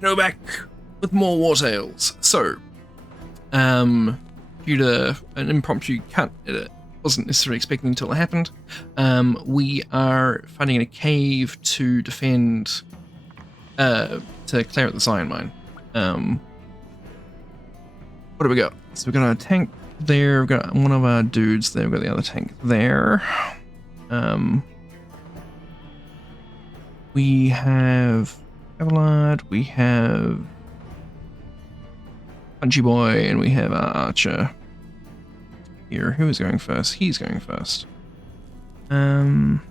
Go back with more Wartales. So, due to an impromptu cut, it wasn't necessarily expecting until it happened. We are fighting in a cave to defend, to clear out the Zion mine. What do we got? So we've got a tank there, we've got one of our dudes there, we've got the other tank there. We have Abelard, we have Punchy Boy, and we have our Archer here. Who is going first? He's going first. I'm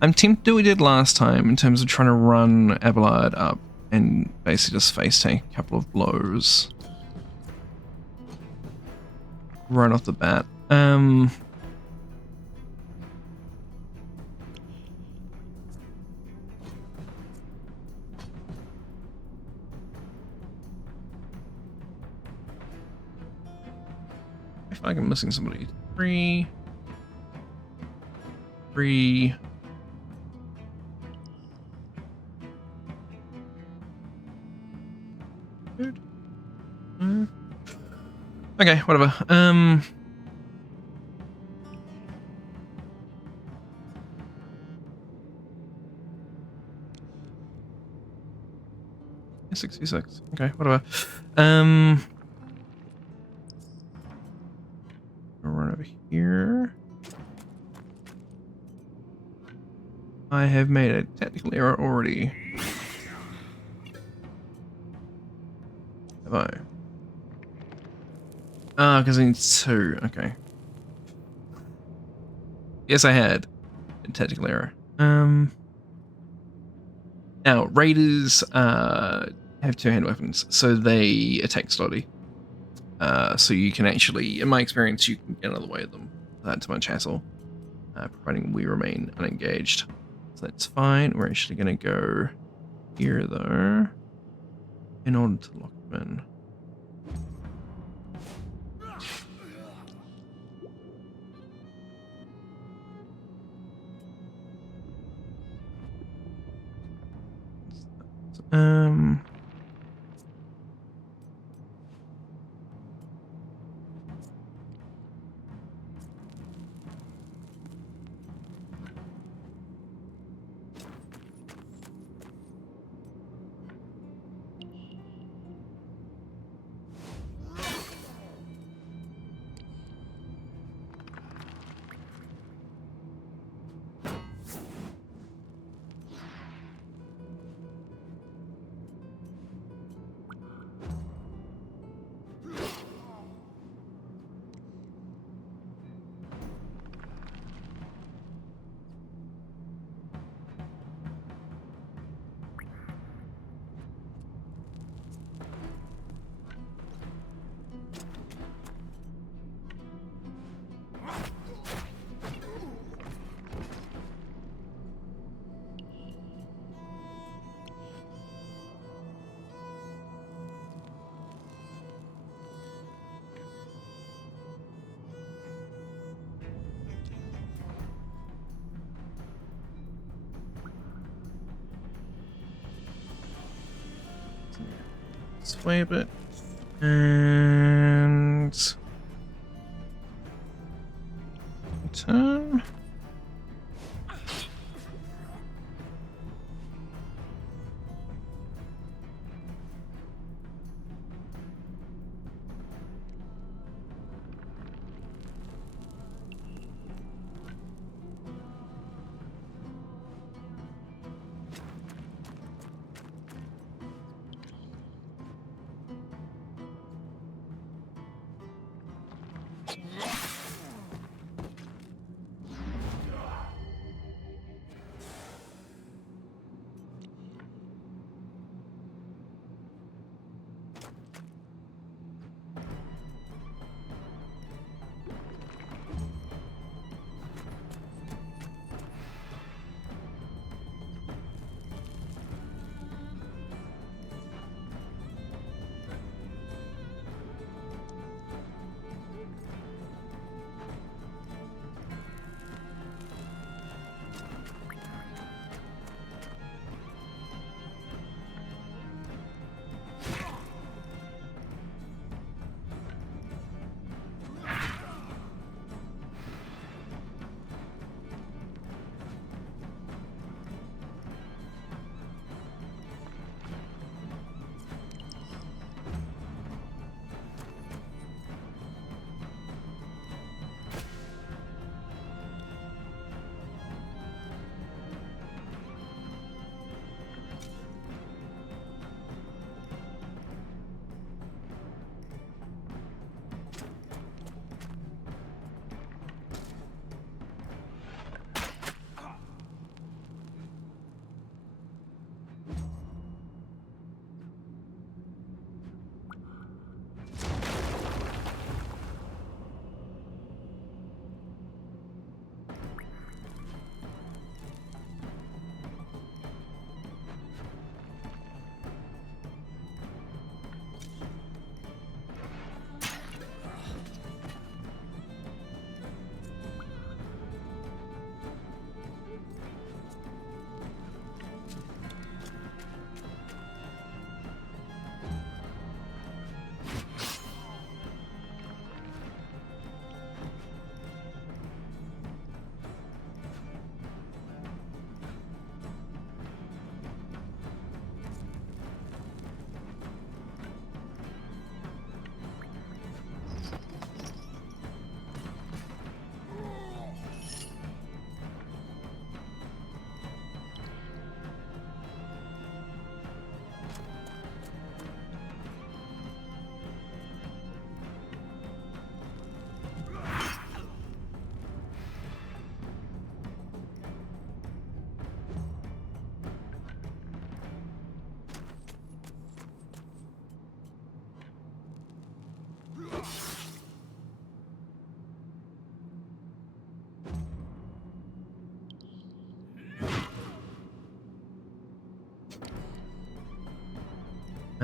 tempted to do what we did last time in terms of trying to run Abelard up and basically just face tank a couple of blows right off the bat. I feel like I'm missing somebody. Three. Good. Okay, whatever. $66. Okay, whatever. I'll run over here. I have made a technical error already. Have I? Ah, because I need 2. Okay. Yes, I had a technical error. Now, raiders have 2 hand weapons, so they attack slowly. So you can actually, in my experience, you can get out of the way of them without too much hassle, providing we remain unengaged. So that's fine. We're actually going to go here, though, in order to lock them in. Sway a bit. And turn.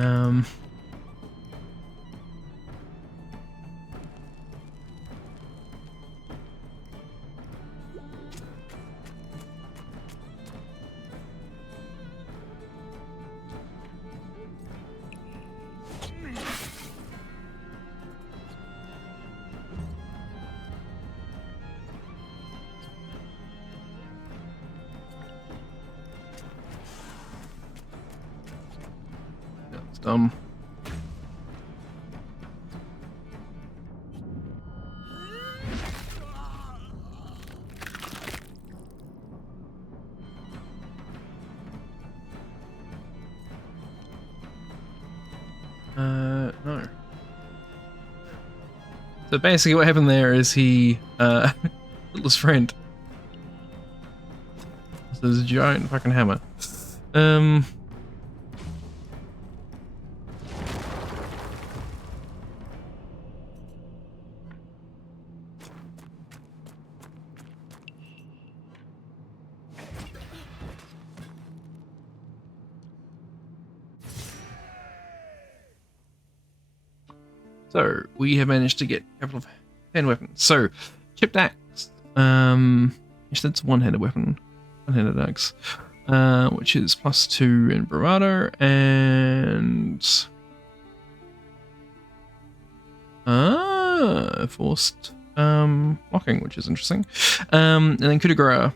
Um, that's dumb. No. So basically what happened there is he killed his friend. This is a giant fucking hammer. So we have managed to get a couple of hand weapons. So chipped axe. Yes, that's a one-handed weapon. One-handed axe. Which is +2 in bravado and forced blocking, which is interesting. And then coup de grace.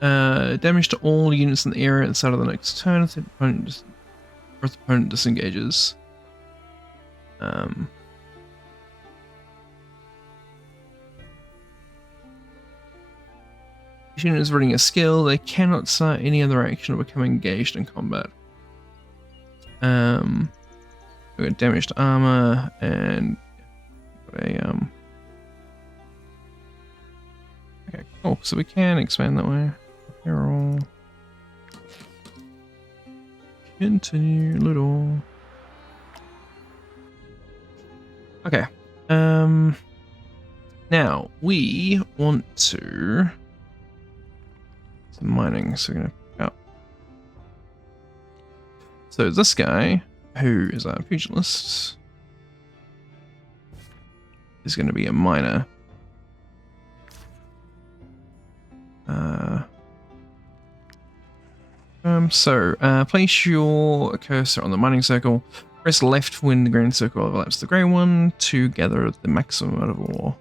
Damage to all units in the area at the start of the next turn if the opponent disengages. Each unit is running a skill. They cannot start any other action or become engaged in combat. We got damaged armor and got a Okay, cool. So we can expand that way. Apparel. Continue little. Okay. Now we want to some mining, so we're gonna pick up. So this guy, who is a pugilist, is gonna be a miner. Place your cursor on the mining circle. Press left when the green circle overlaps the grey one to gather the maximum amount of ore.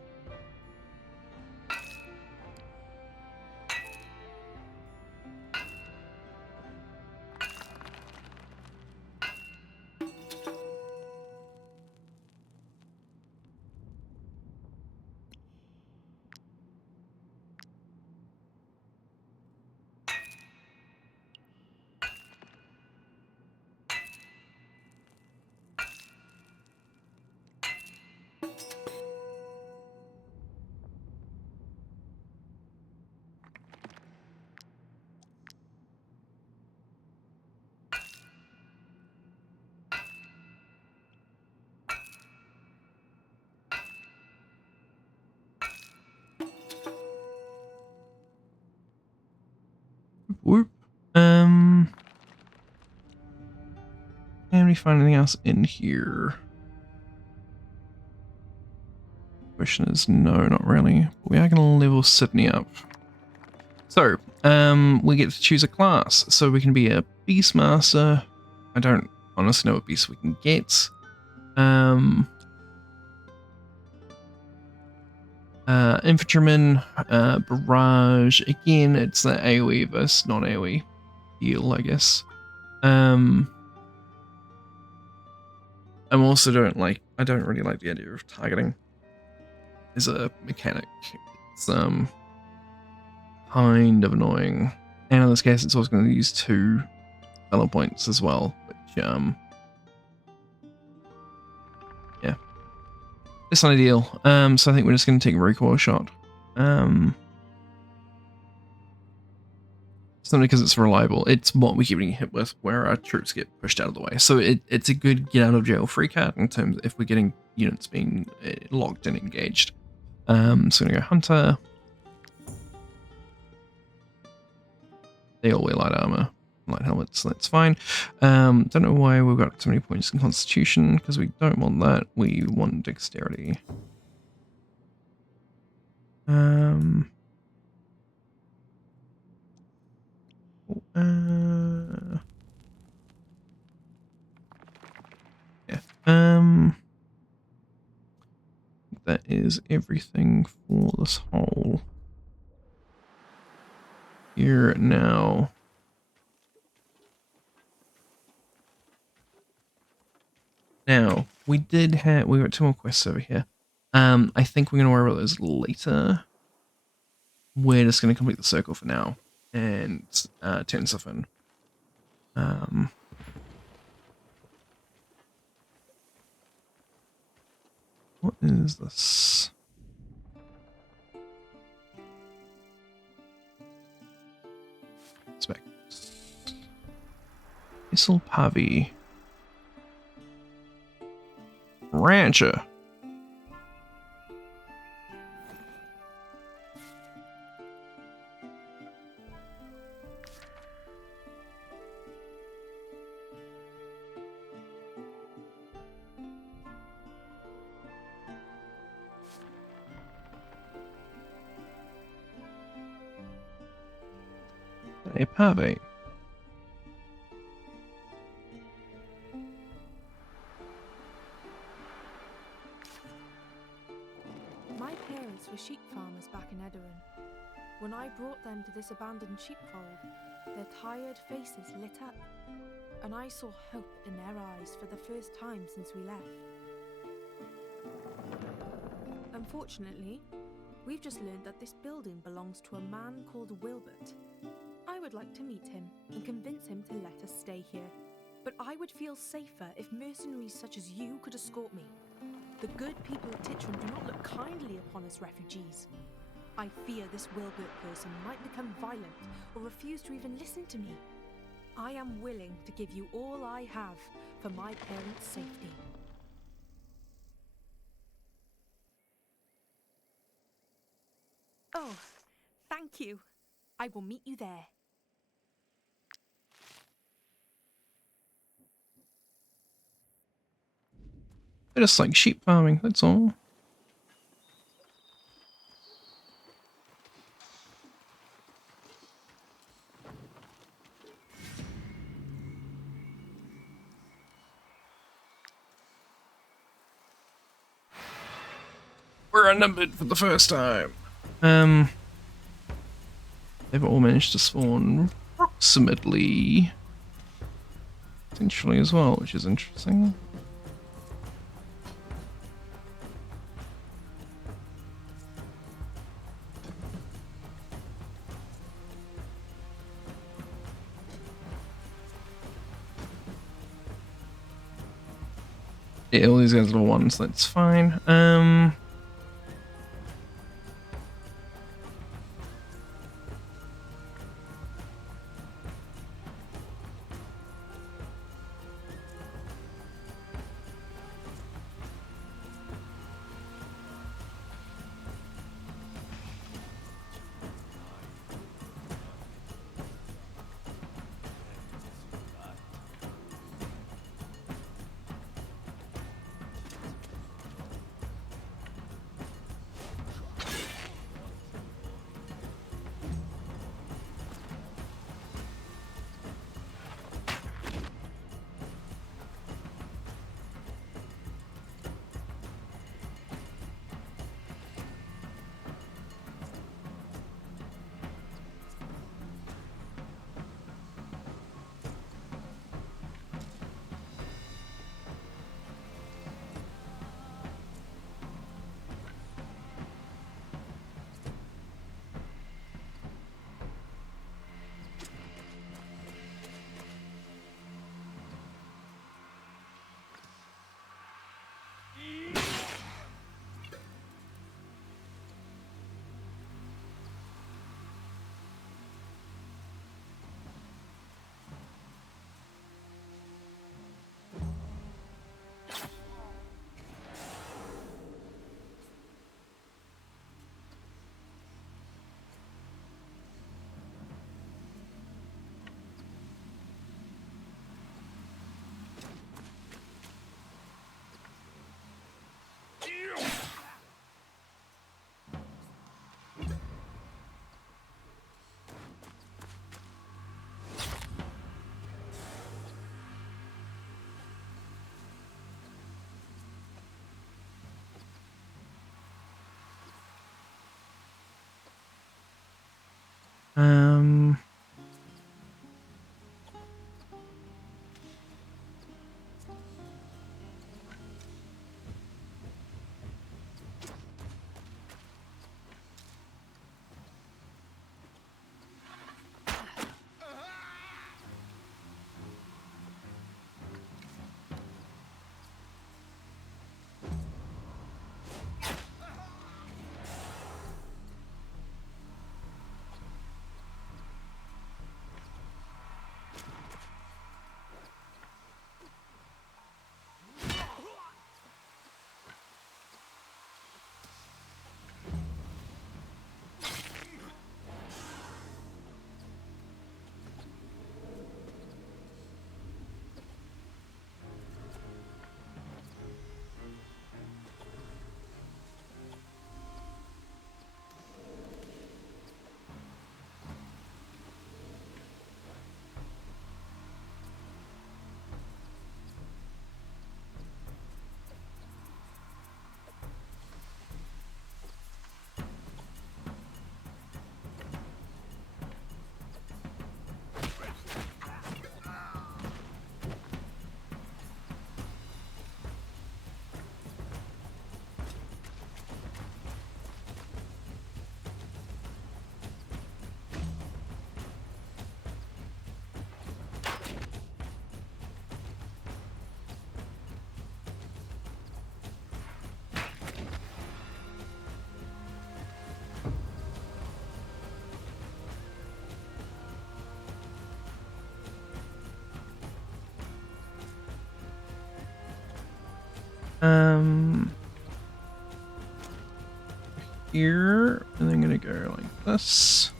Whoop. Can we find anything else in here? Question is no, not really. We are going to level Sydney up. So, we get to choose a class. So we can be a Beastmaster. I don't honestly know what beast we can get. Infantryman, Barrage. Again, it's the AoE versus non-AoE deal, I guess. I also don't really like the idea of targeting as a mechanic. It's kind of annoying. And in this case, it's also going to use 2 fellow points as well, which yeah, it's not ideal. So I think we're just going to take a recoil shot. It's not because it's reliable, it's what we keep getting hit with where our troops get pushed out of the way. So it's a good get out of jail free card in terms of if we're getting units being locked and engaged. So I'm going to go Hunter. They all wear light armor. light helmets, so that's fine. Don't know why we've got so many points in Constitution, because we don't want that. We want Dexterity. Yeah. That is everything for this hole. Here now. Now, we got 2 more quests over here. I think we're going to worry about those later. We're just going to complete the circle for now and turn stuff in. What is this? Spec. Isle Pavi. Rancher. A Pave. My parents were sheep farmers back in Edoran. When I brought them to this abandoned sheepfold, their tired faces lit up, and I saw hope in their eyes for the first time since we left. Unfortunately, we've just learned that this building belongs to a man called Wilbert. I would like to meet him and convince him to let us stay here. But I would feel safer if mercenaries such as you could escort me. The good people of Titran do not look kindly upon us refugees. I fear this Wilbert person might become violent or refuse to even listen to me. I am willing to give you all I have for my parents' safety. Oh, thank you. I will meet you there. I just like sheep farming, that's all. We're outnumbered for the first time. They've all managed to spawn approximately potentially as well, which is interesting. Yeah, all these guys are little ones, that's fine. Um. Here, and I'm gonna go like this.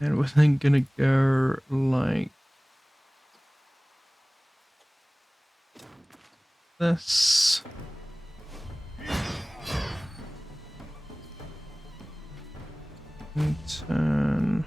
And we're then gonna go like this. And turn.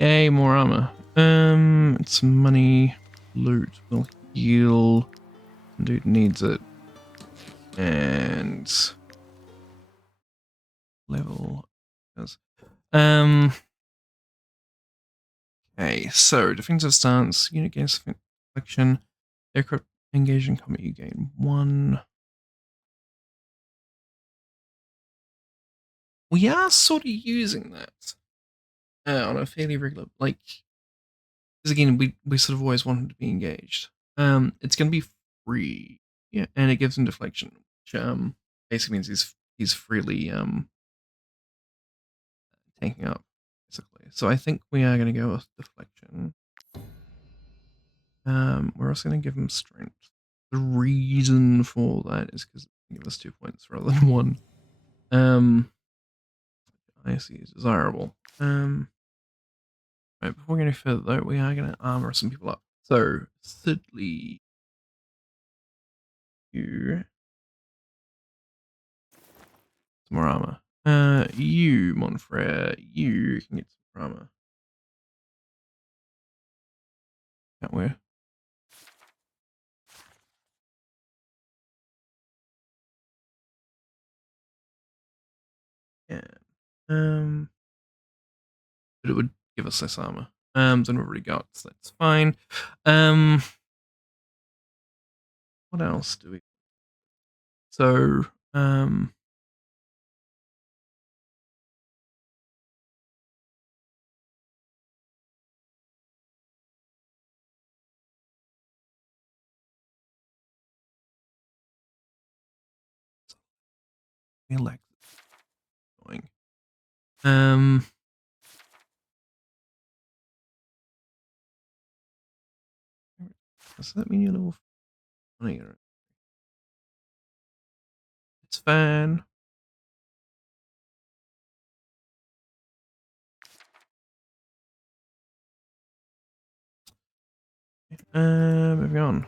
Yay, more armor. It's money. Loot will heal. Dude needs it. And level. Okay, so defensive stance, unit gains deflection, aircraft engaged in combat, you gain 1. We are sort of using that on a fairly regular, like, Because again, we sort of always want him to be engaged. It's going to be free, yeah, and it gives him deflection, which basically means he's freely tanking up, basically. So I think we are going to go with deflection. We're also going to give him strength. The reason for that is because it gives us 2 points rather than 1. I see is desirable. Right, before we go any further though, we are going to armor some people up. So, thirdly, you some more armor. You, Monfrere, you can get some armor. Can't we? Yeah. But it would give us less armor. Then we've already got, so that's fine. What else do we? So, elect going. Does that mean you're level? Oh, you're. It's fine. Moving on.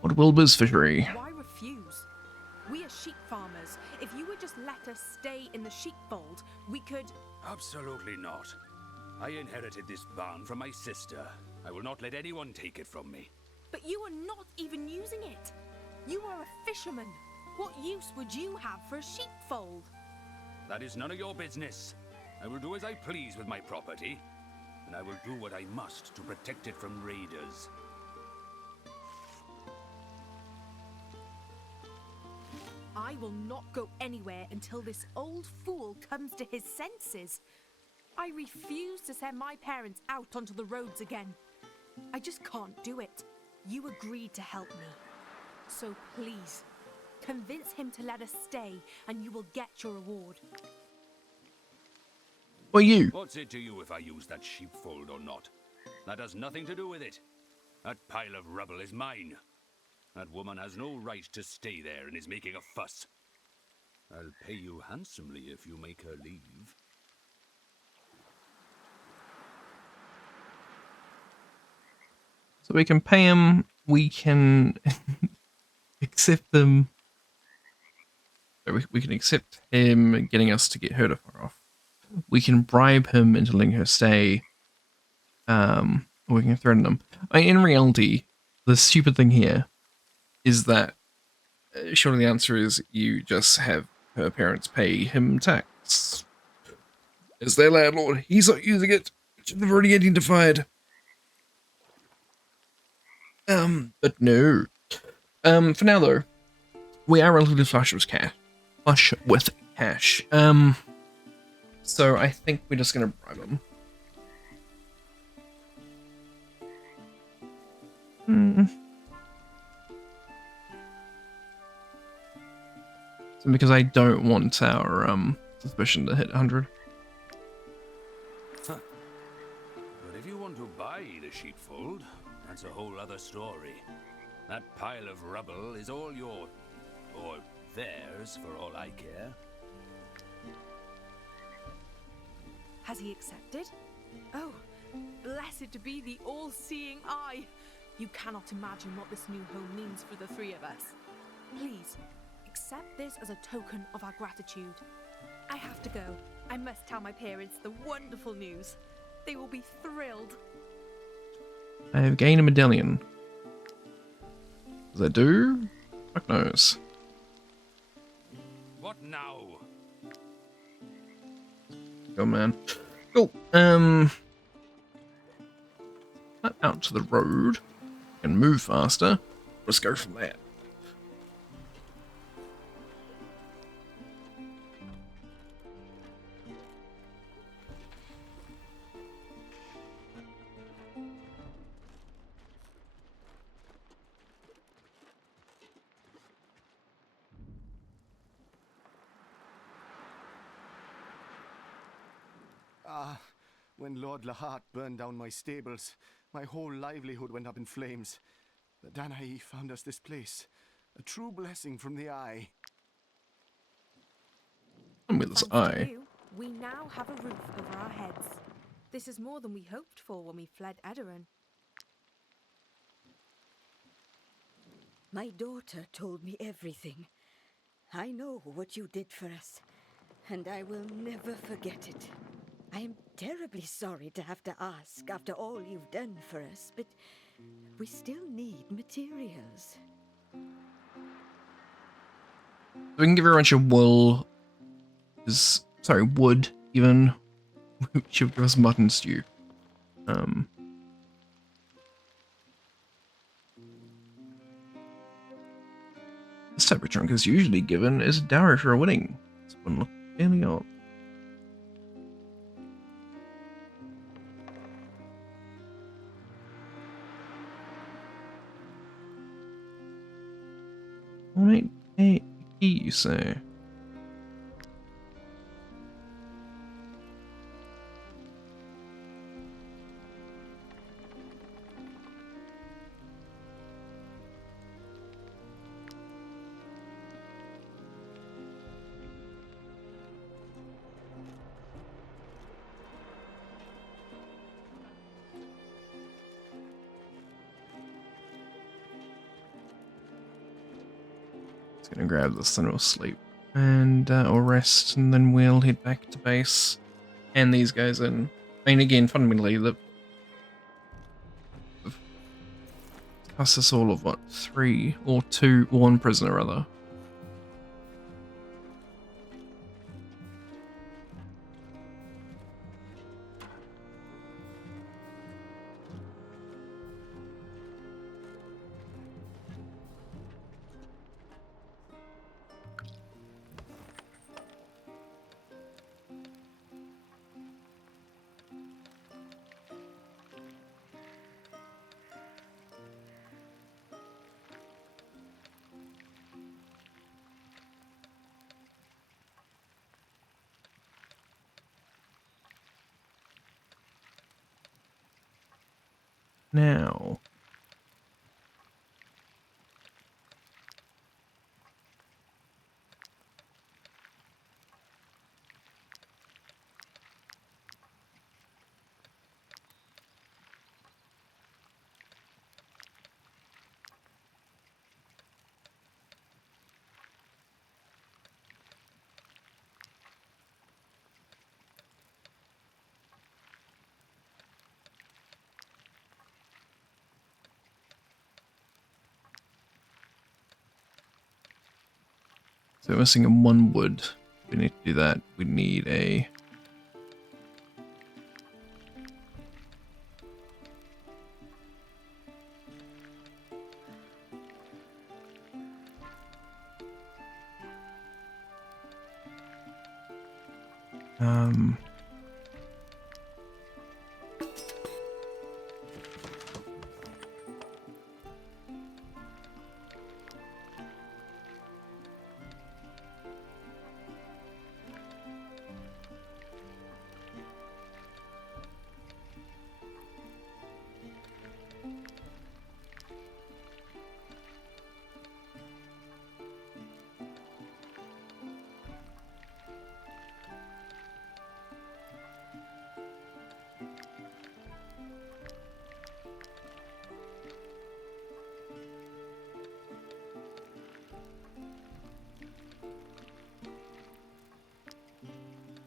What Wilbur's fishery? Why refuse? We are sheep farmers. If you would just let us stay in the sheepfold, we could... Absolutely not. I inherited this barn from my sister. I will not let anyone take it from me. But you are not even using it. You are a fisherman. What use would you have for a sheepfold? That is none of your business. I will do as I please with my property, and I will do what I must to protect it from raiders. I will not go anywhere until this old fool comes to his senses. I refuse to send my parents out onto the roads again. I just can't do it. You agreed to help me. So please, convince him to let us stay, and you will get your reward. Well, you. What's it to you if I use that sheepfold or not? That has nothing to do with it. That pile of rubble is mine. That woman has no right to stay there and is making a fuss. I'll pay you handsomely if you make her leave. So we can pay him, we can accept them. We can accept him getting us to get her to fuck off. We can bribe him into letting her stay. Or we can threaten him. In reality, the stupid thing here is that surely the answer is you just have her parents pay him tax. As their landlord, he's not using it, which they've already identified. But no. For now though, we are relatively flush with cash. So I think we're just gonna bribe him. So because I don't want our suspicion to hit 100. Huh. But if you want to buy the sheepfold, that's a whole other story. That pile of rubble is all your... or theirs, for all I care. Has he accepted? Oh, blessed to be the all-seeing eye. You cannot imagine what this new home means for the three of us. Please, accept this as a token of our gratitude. I have to go. I must tell my parents the wonderful news. They will be thrilled. I have gained a medallion. Does that do? Fuck knows. What now? Go, man. Cool. Out to the road. And move faster. Let's go from there. When Lord Lahart burned down my stables, my whole livelihood went up in flames. The Danae found us this place. A true blessing from the Eye. And with this Thanks to eye. you, we now have a roof over our heads. This is more than we hoped for when we fled Edoran. My daughter told me everything. I know what you did for us, and I will never forget it. I am terribly sorry to have to ask after all you've done for us, but we still need materials. We can give her a bunch of wool. Sorry, wood, even. She'll give us mutton stew. This type of trunk is usually given as a dowry for a wedding. This one looks fairly odd. Alright, hey, you say. Gonna grab this, then we'll sleep and or rest, and then we'll head back to base and these guys in. I mean, again, fundamentally, the cost us all of what, 3 or 2, 1 prisoner rather. Now, so we're missing a 1 wood. We need to do that. We need a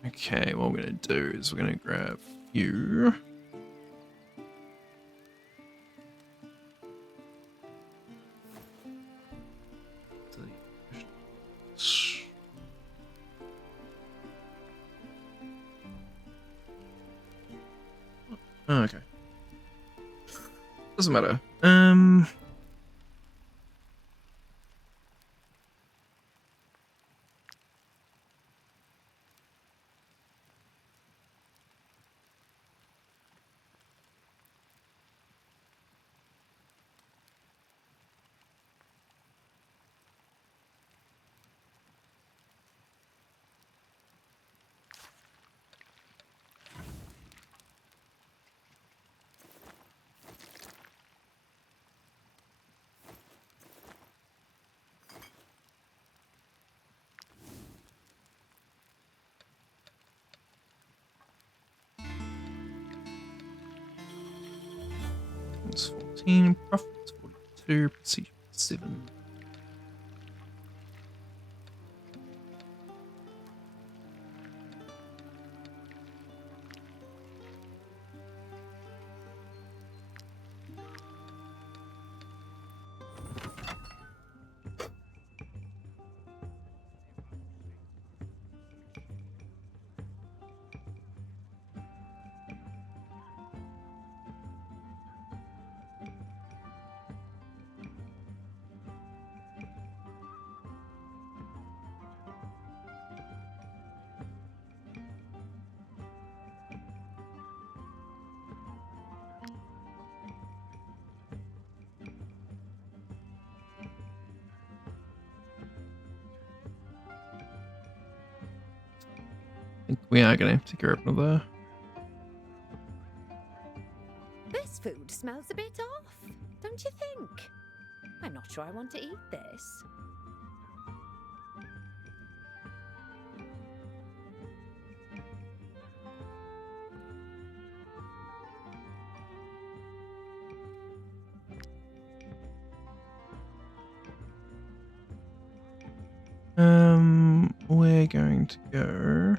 okay, what we're gonna do is we're gonna grab you. Oh, okay. Doesn't matter. intelligence 14, profits 42, precision 7. I think we are going to have to go up another. This food smells a bit off, don't you think? I'm not sure I want to eat this. We're going to go.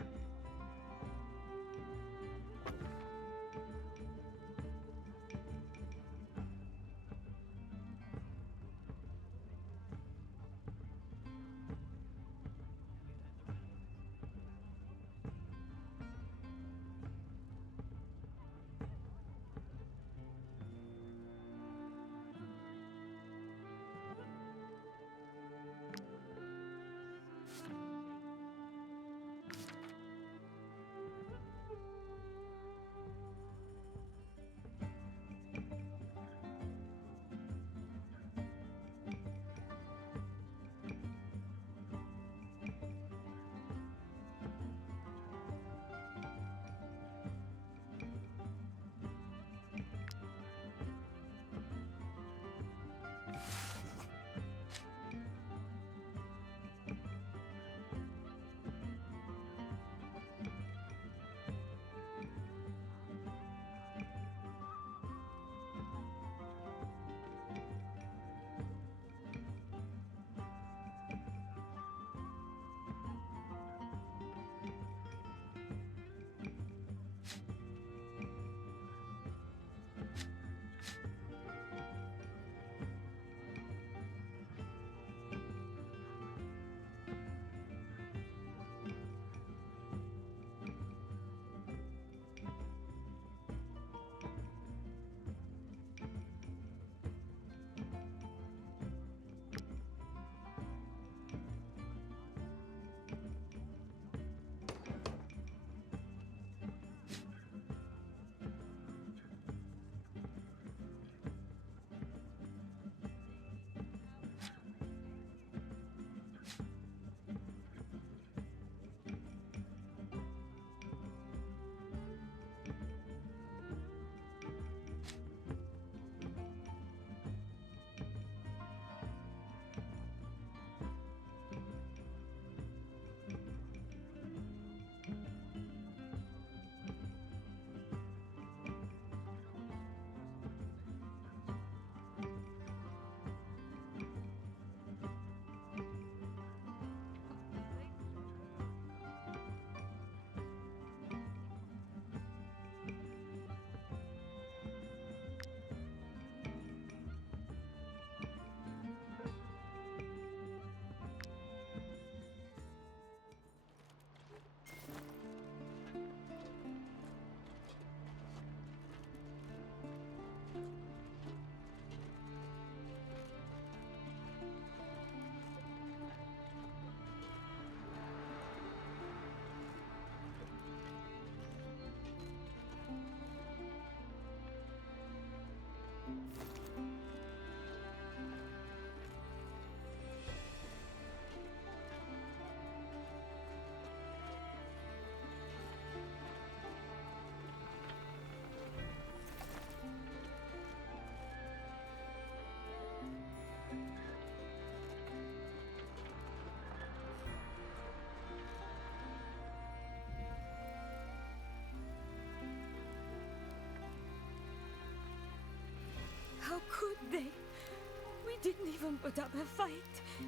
We didn't even put up a fight,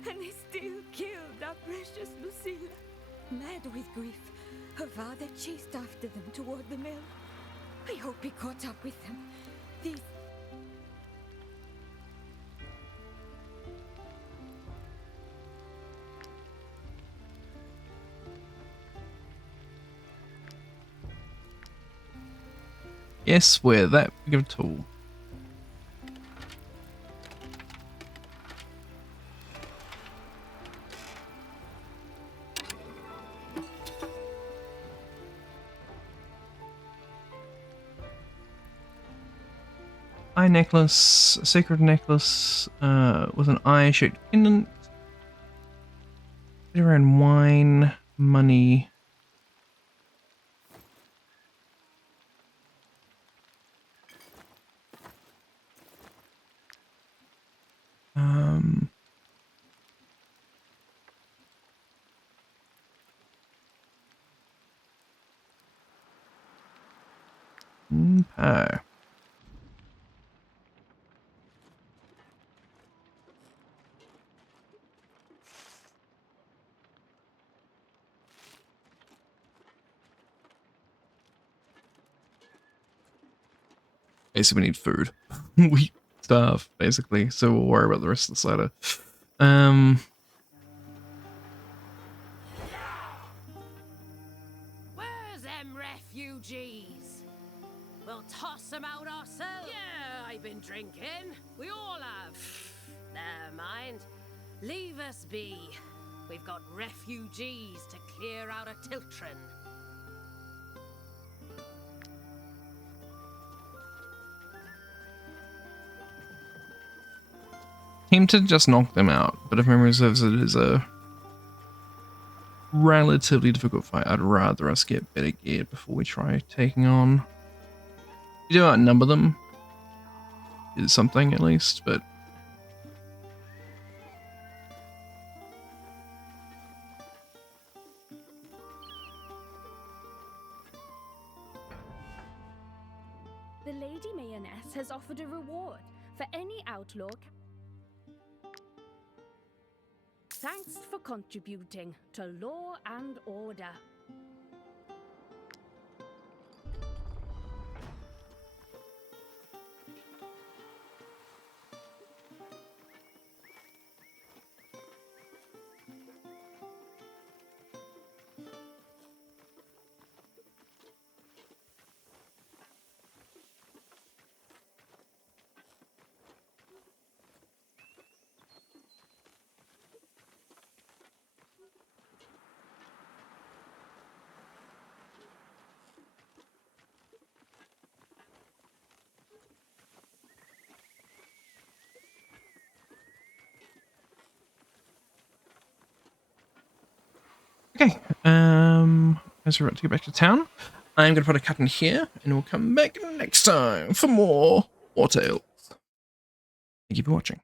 and they still killed our precious Lucilla. Mad with grief, her father chased after them toward the mill. I hope he caught up with them. These... Yes, we're that big of a tool. Eye necklace, a sacred necklace with an eye-shaped pendant. Bit around wine, money. Pie. Basically, we need food. We starve, basically, so we'll worry about the rest of this later. Where's them refugees? We'll toss them out ourselves. Yeah, I've been drinking. We all have. Never mind. Leave us be. We've got refugees to clear out of Tiltron. Tempted to just knock them out, but if memory serves, it is a relatively difficult fight. I'd rather us get better geared before we try taking on. We do outnumber them, is something at least, but the Lady Mayonnaise has offered a reward for any outlaw. Thanks for contributing to law and order. okay. As we're about to get back to town, I'm going to put a cut in here, and we'll come back next time for more Wartales. Thank you for watching.